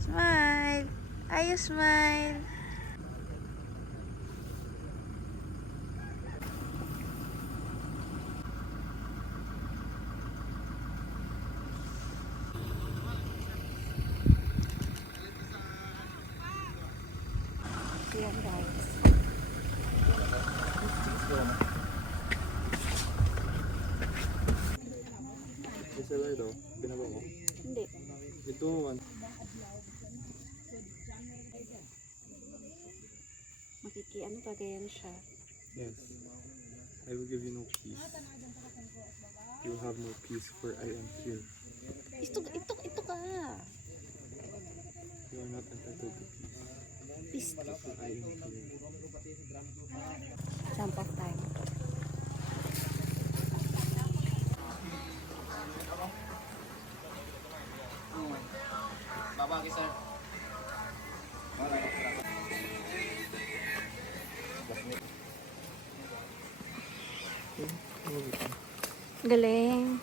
Smile! Are you smile? Ayan guys. Isa lang ito, binaba mo? Hindi. Ito, Ano pa ganyan siya? yes. I will give you no peace. You have no peace for I am here. Ito ka. You are not entitled to peace. Peace. For I am here. Jump off time. Babagi sir. Galing.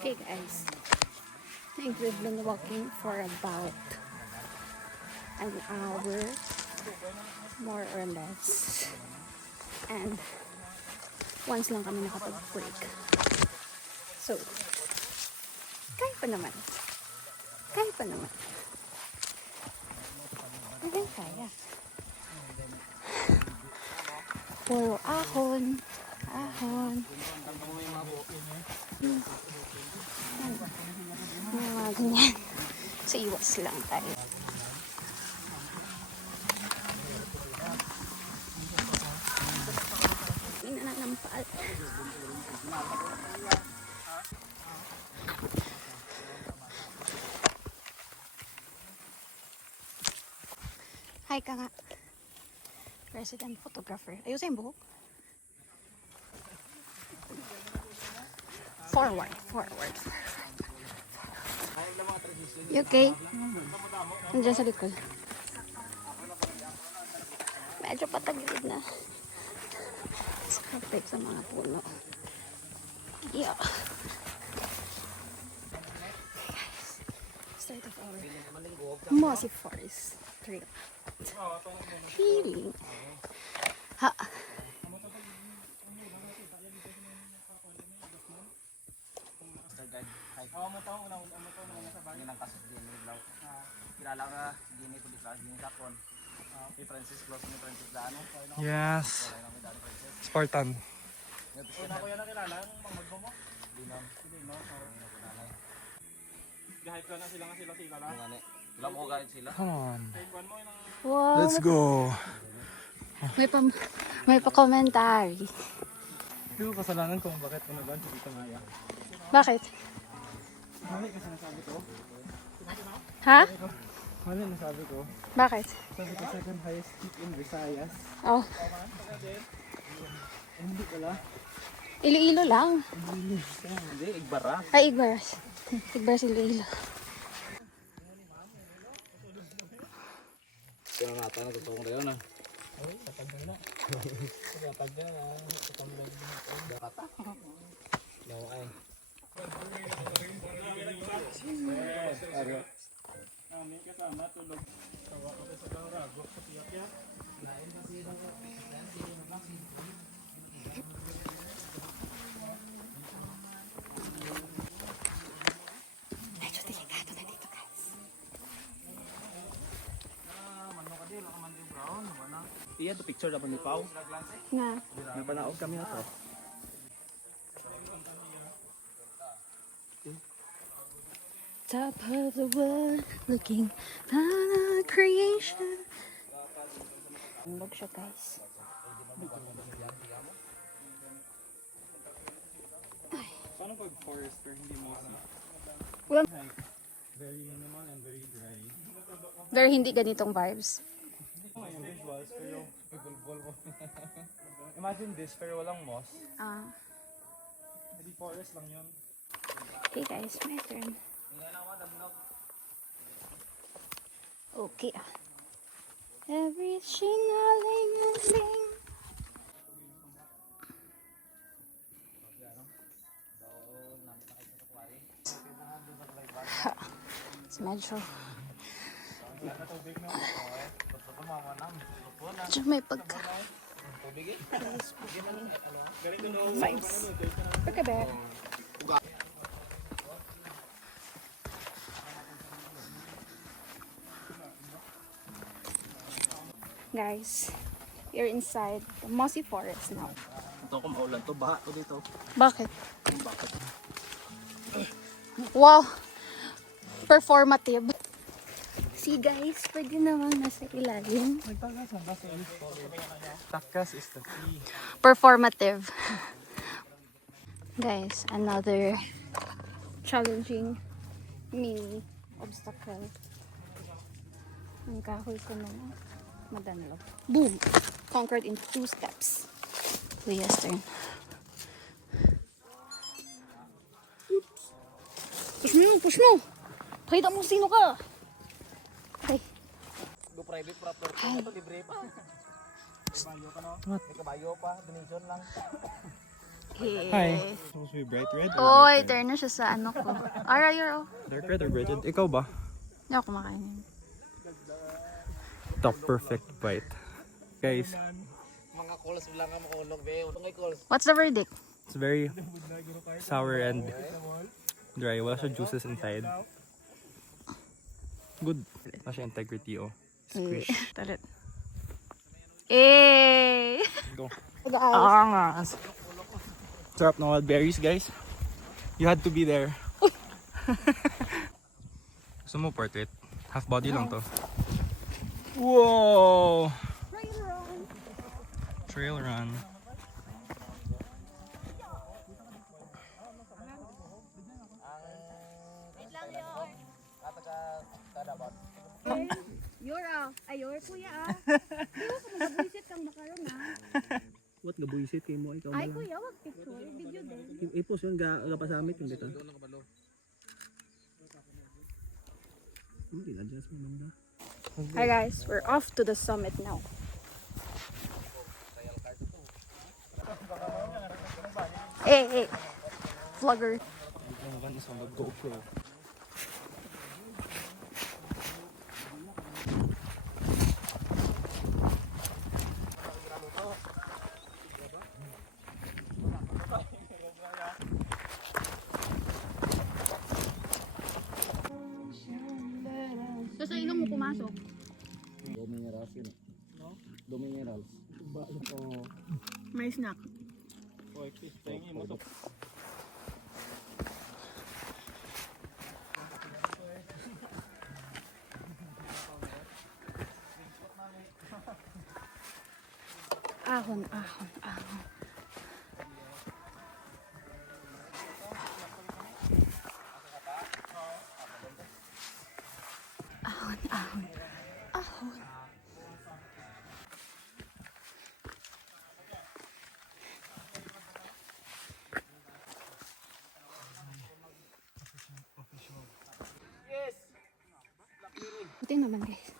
Okay guys. I think we've been walking for about an hour, more or less. And once lang kami nakapag-break. So, kaya pa naman. Kaya. Puro ahon. Mga ganyan. So, iwas lang tayo. Inananampal. Hi ka nga. Resident photographer. Ayusin yung buhok. Forward. You okay? Nandiyan sa likod. Medyo patagilid na. Sakapit sa mga puno. Yeah. Okay guys. Start of our mossy forest trail. Feeling. Ha. Yes. Spartan. Come on. Wow. Let's go. May pa-commentary. Hindi ko kasalanan kung bakit panaban si Tita Maya. Bakit? Mali kasi nasabi ko. Ha? Mali nasabi ko. Bakit? Sabi ko second highest peak in Visayas. Oh. Hindi pala. Iloilo lang. Hindi, Igbara. Ay, Igbaras. Igbaras Iloilo. Kaya nata na tutong tayo na. Ay, sapag na. Sapag na. Sapag na. Kata. No ay. Kami kasama tulog. Tawa ko sa Karago. Tiyak-tiyak. Lain kasi Iya, to picture dapat ni Pau. Nga. Napanaog kami ato. Top of the world, looking at creation. Log siya, guys. Paano pag forest pero hindi mossy? Well, Very minimal and very dry. very hindi ganitong vibes. Oh, yung visuals pero imagine this pero walang moss. Hindi forest lang yun. Okay, guys, my turn. Okay. Everything aling. It's medyo may pagka vibes. Pagkabe. Guys, we're inside the mossy forest now. Ito kung maulan to, baha to dito. Bakit? Wow! Performative. See guys, pwede naman nasa ilalim. Takas is the sea. Performative. Guys, another challenging mini obstacle. Ang kahoy ko naman. Madanlog. Boom! Conquered in 2 steps. Leah's turn. Push mo! Pakita mo sino ka! Okay. Go private property. Ito libre pa. May kabayo pa, donation lang. Hi. Supposed to be bright red Oy, turn na siya sa ano ko. Ara, you're all. dark red or bright red? Ikaw ba? Hindi ako kumakain yun. The perfect bite. Guys, Mga calls lang ang makulog, be. Utong calls. What's the verdict? it's very sour and dry. Wala siya juices inside. Good. Wala siya integrity, oh. Squish. Talit. Eh! Go. Guys. Angas. Sarap ng wild berries, guys. You had to be there. Gusto mo portrait? Half body lang to. Whoa! Trail run. Ayor, kuya ah. Di ko mag-visit kang makaroon ah. What gabuisit kay mo ikaw Ay na lang. kuya, wag picture. Video din. Ipos yun gapasamit yung dito. Hindi na just mo manda. Hi guys, we're off to the summit now. Hey, vlogger. One is on the GoPro. So sa ilong mo pumasok. Dominerals yun. Dominerals. May snack. Ahon. Ahon. Buti naman guys.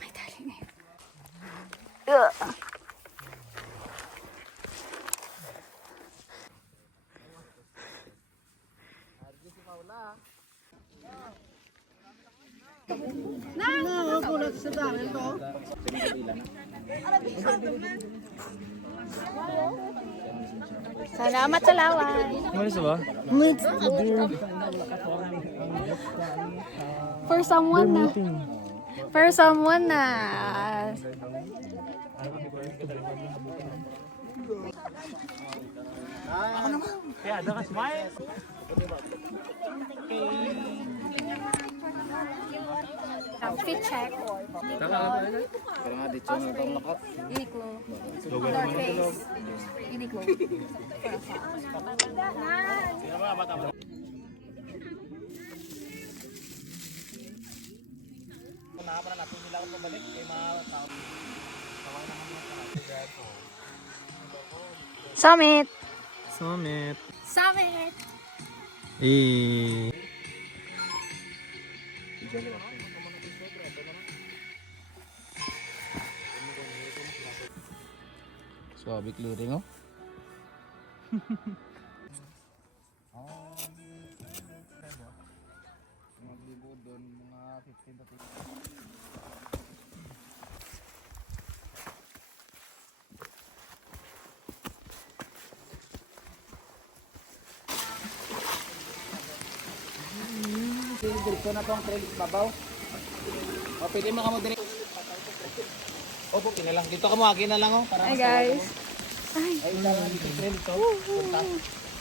May tali ngayon. Salamat sa lawan. Ano ba? For someone na. For someone na. Kaya ada ka smile. Fit check. Pero nga dito na itong lakat. Uniqlo. North Face. Uniqlo. Kunahan pa na natin nila ako pabalik kay mga tao. Tawag na kami sa natin. Summit. Summit. Summit. Eh. Swabe clearing oh. Maglibo doon mga 15 to 20. Diretso na tong trail babaw. O pwede mo kamo dire. Opo, kinalang. Dito ka mo, akin na lang oh. Para Hi guys. Ay. ay na lang dito trail to. Punta.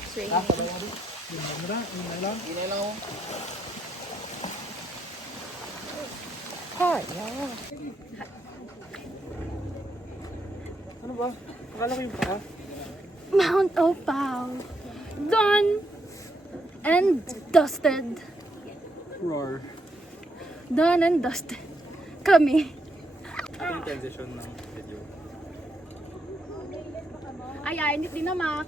Swing. Ah, sabay mo din. Ina lang oh. Hi. Ano ba? Akala ko yung paa. Mount Opal. Done and dusted. Roar. Done and dusted. Kami. Ito yung transition ng video. Ay, hindi na, Mac.